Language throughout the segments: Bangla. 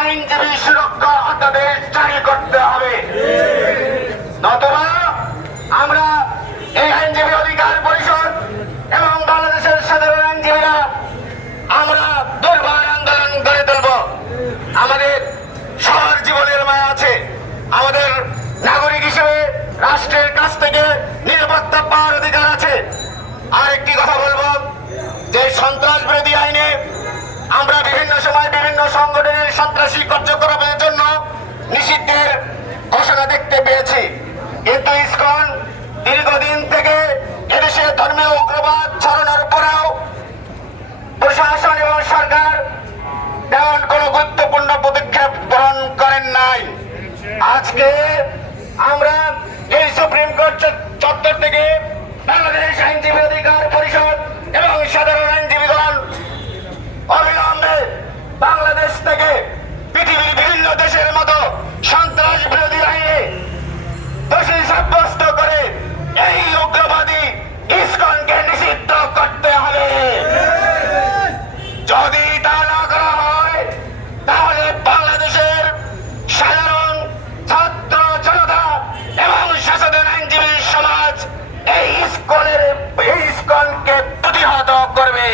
আইনজীবী সুরক্ষা অধ্যাদেশ জারি করতে হবে, নতুবা আমরা এই আইনজীবী অধিকার পরিষদ এবং বাংলাদেশের সাধারণ আইনজীবীরা আমরা দুর্বার আন্দোলন গড়ে তুলব। আমাদের সবার জীবনের মায়া আছে, আমাদের নাগরিক হিসেবে রাষ্ট্রের কাছ থেকে নিরাপত্তা পাওয়ার অধিকার আছে। আর একটি কথা বলবো যে সন্ত্রাস বিরোধী আইনে আমরা বিভিন্ন সময় বিভিন্ন সংগঠনের সন্ত্রাসী কার্যকলাপের জন্য নিষিদ্ধের ঘোষণা দেখতে পেয়েছি, কিন্তু ইসকন দীর্ঘদিন থেকে এদেশে ধর্মীয় উগ্রবাদ ছড়ানোর পরেও প্রশাসন এবং সরকার তেমন কোনো গুরুত্বপূর্ণ পদক্ষেপ গ্রহণ করেন নাই। আজকে আমরা এই সুপ্রিম কোর্ট চত্বর থেকে বাংলাদেশ আইনজীবী অধিকার পরিষদ এবং সাধারণ আইনজীবীগণ অবিলম্বে বাংলাদেশ থেকে পৃথিবীর বিভিন্ন দেশের মতো সন্ত্রাস বিরোধী আইনে দোষী সাব্যস্ত করে এই উগ্রবাদী ইসকনকে নিষিদ্ধ করতে হবে। যদি তা না করা হয় তাহলে বাংলাদেশের সাধারণ ছাত্র জনতা এবং সচেতন আইনজীবী সমাজ এই ইসকনকে প্রতিহত করবে।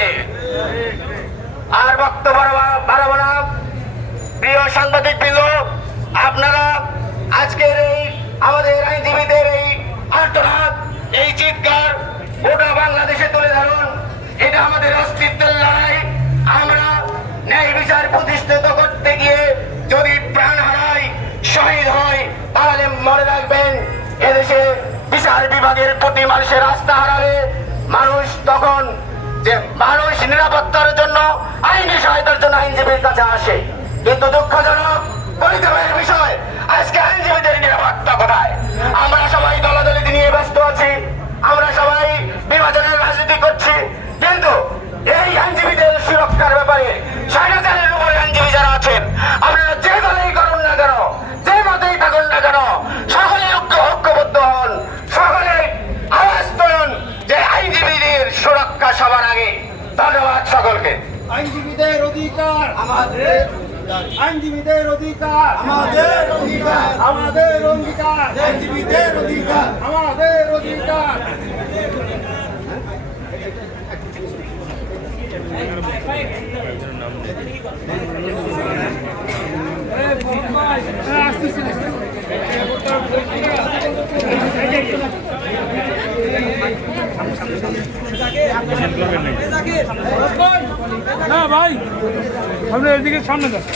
আর বক্তব্য বাড়াবো না। প্রিয় সাংবাদিক বৃন্দ, আপনারা আজকের এই আমাদের আইনজীবীদের এই আর্তনাদ, এই চিৎকার গোটা বাংলাদেশে তুলে ধরুন। এটা আমাদের অস্তিত্বের লড়াই। আমরা ন্যায় বিচার প্রতিষ্ঠিত করতে গিয়ে যদি প্রাণ হারাই, শহীদ হয়, তাহলে মনে রাখবেন এদেশে বিচার বিভাগের প্রতি মানুষের আস্থা হারাবে। মানুষ তখন যে মানুষ নিরাপত্তার জন্য আইনি সহায়তার জন্য আইনজীবীর কাছে আসে, কিন্তু দুঃখজনক পরিতাপের বিষয় আজকে আইনজীবীদের নিরাপত্তা কোথায়? আমরা সবাই দলাদলি নিয়ে ব্যস্ত আছি, আমরা সবাই বিভাজনের রাজনীতি করছি, কিন্তু এই আইনজীবীদের সুরক্ষার ব্যাপারে ৬০০০-এর উপরে আইনজীবী যারা আছেন, আপনারা যে দলেই করুন না কেন, যে মতেই থাকুন না কেন, সকলে ঐক্যবদ্ধ হন, সকলে আওয়াজ তুলুন যে আইনজীবীদের সুরক্ষা সবার আগে। ধন্যবাদ সকলকে। আইনজীবীদের অধিকার আমাদের, আইনজীবীদের অধিকার আমাদের অধিকার, আমাদের অধিকার আইনজীবীদের অধিকার, আমাদের অধিকার। না ভাই, আমরা এদিকে সামনে যাচ্ছি।